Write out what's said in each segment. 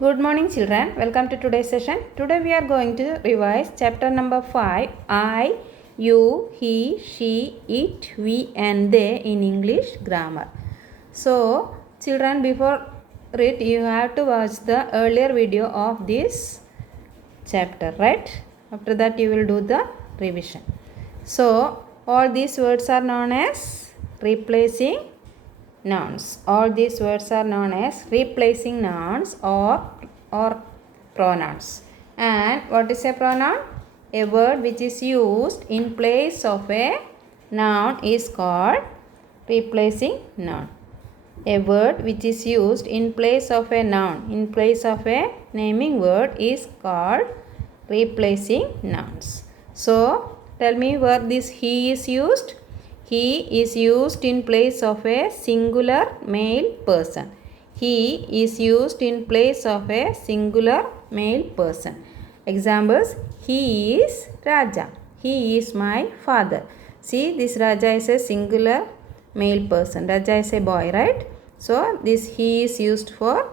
Good morning, children. Welcome to today's session. Today we are going to revise chapter number 5, I, you, he, she, it, we, and they in English grammar. So, children, before it, you have to watch the earlier video of this chapter, right? After that, you will do the revision. So, all these words are known as replacing nouns. All these words are known as replacing nouns or pronouns. And what is a pronoun? A word which is used in place of a noun is called replacing noun. A word which is used in place of a noun, in place of a naming word is called replacing nouns. So, tell me where this he is used. He is used in place of a singular male person. He is used in place of a singular male person. Examples: he is Raja. He is my father. See, this Raja is a singular male person. Raja is a boy, right? So, this he is used for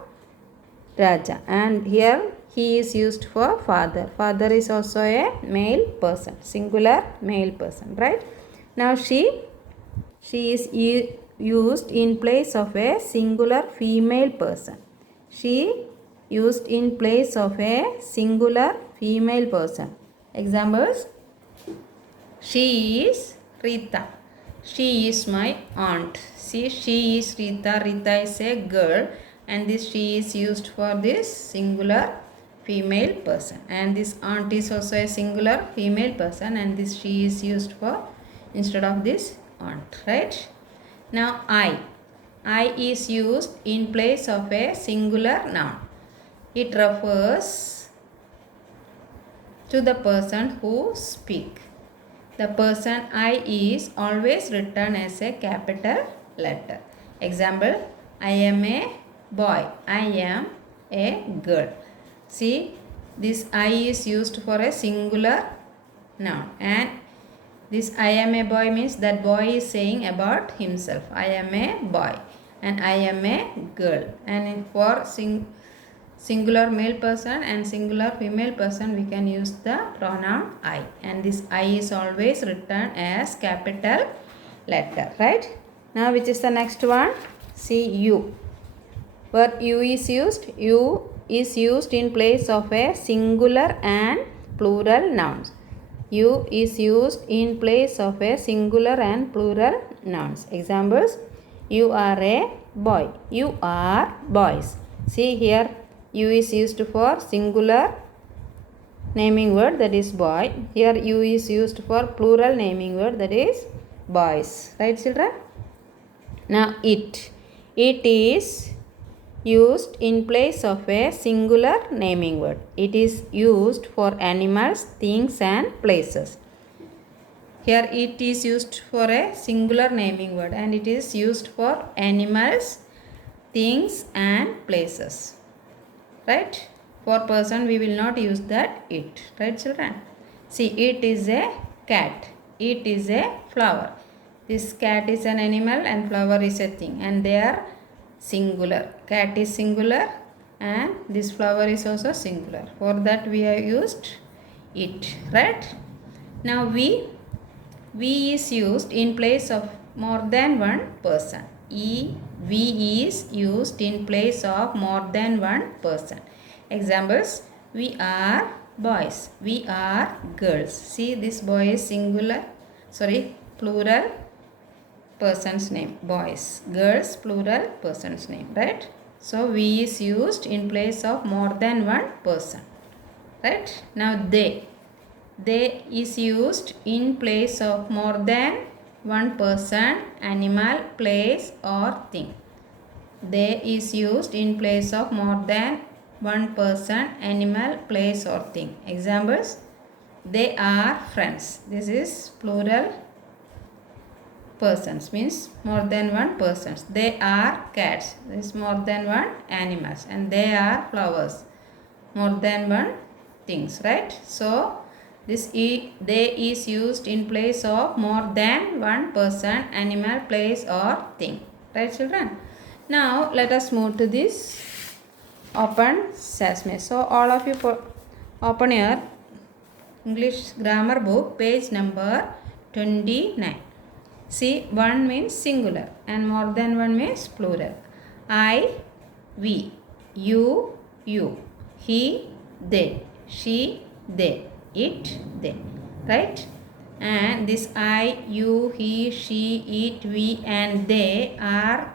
Raja, and here he is used for father. Father is also a male person, singular male person, right? Now she is used in place of a singular female person. She used in place of a singular female person. Examples: she is Rita. She is my aunt. See, she is Rita. Rita is a girl, and this she is used for this singular female person. And this aunt is also a singular female person, and this she is used for instead of this aunt, right? Now I is used in place of a singular noun. It refers to the person who speaks. The person I is always written as a capital letter. Example: I am a boy. I am a girl. See, this I is used for a singular noun, and this I am a boy means that boy is saying about himself. I am a boy and I am a girl. And for singular male person and singular female person, we can use the pronoun I, and this I is always written as capital letter, right? Now which is the next one? See, you. Where you is used in place of a singular and plural nouns. You is used in place of a singular and plural nouns. Examples: you are a boy. You are boys. See here, you is used for singular naming word, that is boy. Here you is used for plural naming word, that is boys. Right, children? Now it. It is used in place of a singular naming word. It is used for animals, things, and places. Here it is used for a singular naming word, and it is used for animals, things, and places. Right? For person we will not use that it. Right, children? See, it is a cat. It is a flower. This cat is an animal and flower is a thing, and they are singular. Cat is singular and this flower is also singular. For that we have used it, right? Now we is used in place of more than one person. We is used in place of more than one person. Examples: we are boys. We are girls. See, this boy is plural person's name. Boys, girls, plural person's name, right? So we is used in place of more than one person, right? Now they is used in place of more than one person, animal, place, or thing. They is used in place of more than one person, animal, place, or thing. Examples: they are friends. This is plural persons, means more than one persons. They are cats. This is more than one animals, and they are flowers, more than one things, right? So this they is used in place of more than one person, animal, place, or thing, right, children? Now let us move to this open sesame. So all of you open your English grammar book, page number 29. See, one means singular and more than one means plural. I, we, you, he, they, she, they, it, they, right? And this I, you, he, she, it, we and they are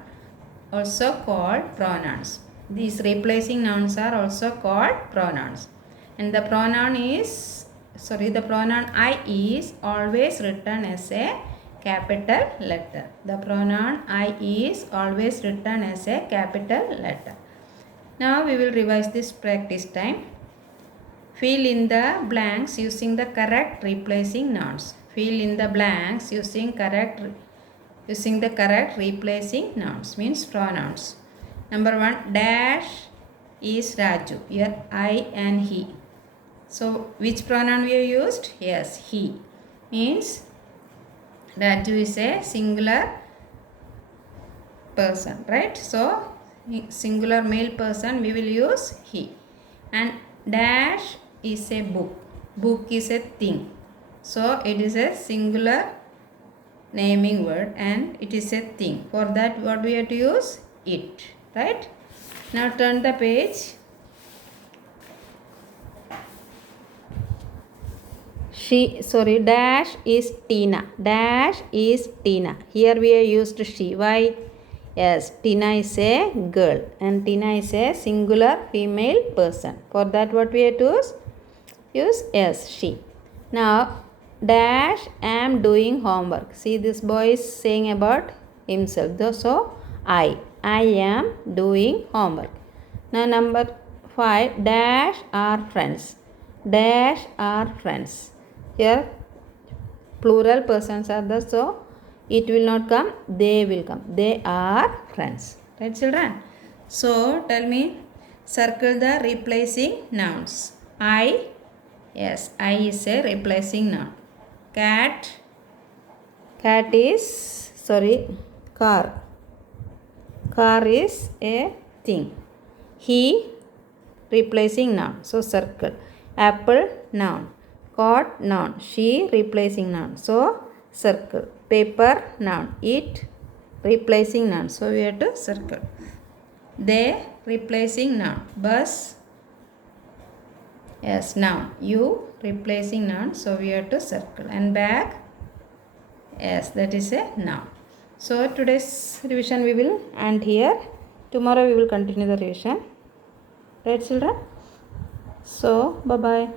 also called pronouns. These replacing nouns are also called pronouns. And the pronoun I is always written as a capital letter. The pronoun I is always written as a capital letter. Now we will revise this practice time. Fill in the blanks using the correct replacing nouns. Fill in the blanks using the correct replacing nouns, means pronouns. Number 1, dash is Raju. Here I and he. So which pronoun we have used? Yes, he. Means Raju is a singular person, right? So singular male person, we will use he. And dash is a book. Book is a thing. So it is a singular naming word and it is a thing. For that, what we have to use? It, right? Now turn the page. Dash is Tina. Dash is Tina. Here we have used she. Why? Yes, Tina is a girl and Tina is a singular female person. For that, what we have to use? Yes, she. Now, dash am doing homework. See, this boy is saying about himself. So, I am doing homework. Now, number 5, dash are friends. Dash are friends. Here, plural persons are there, so it will not come, they will come. They are friends. Right, children? So, tell me, circle the replacing nouns. I, yes, I is a replacing noun. Cat is, car. Car is a thing. He, replacing noun, so circle. Apple, noun. Coat, noun. She, replacing noun, so circle. Paper, noun. It, replacing noun, so we have to circle. They, replacing noun. Bus, yes, noun. You, replacing noun, so we have to circle. And bag, yes, that is a noun. So today's revision we will end here. Tomorrow we will continue the revision. Right, children? So bye bye.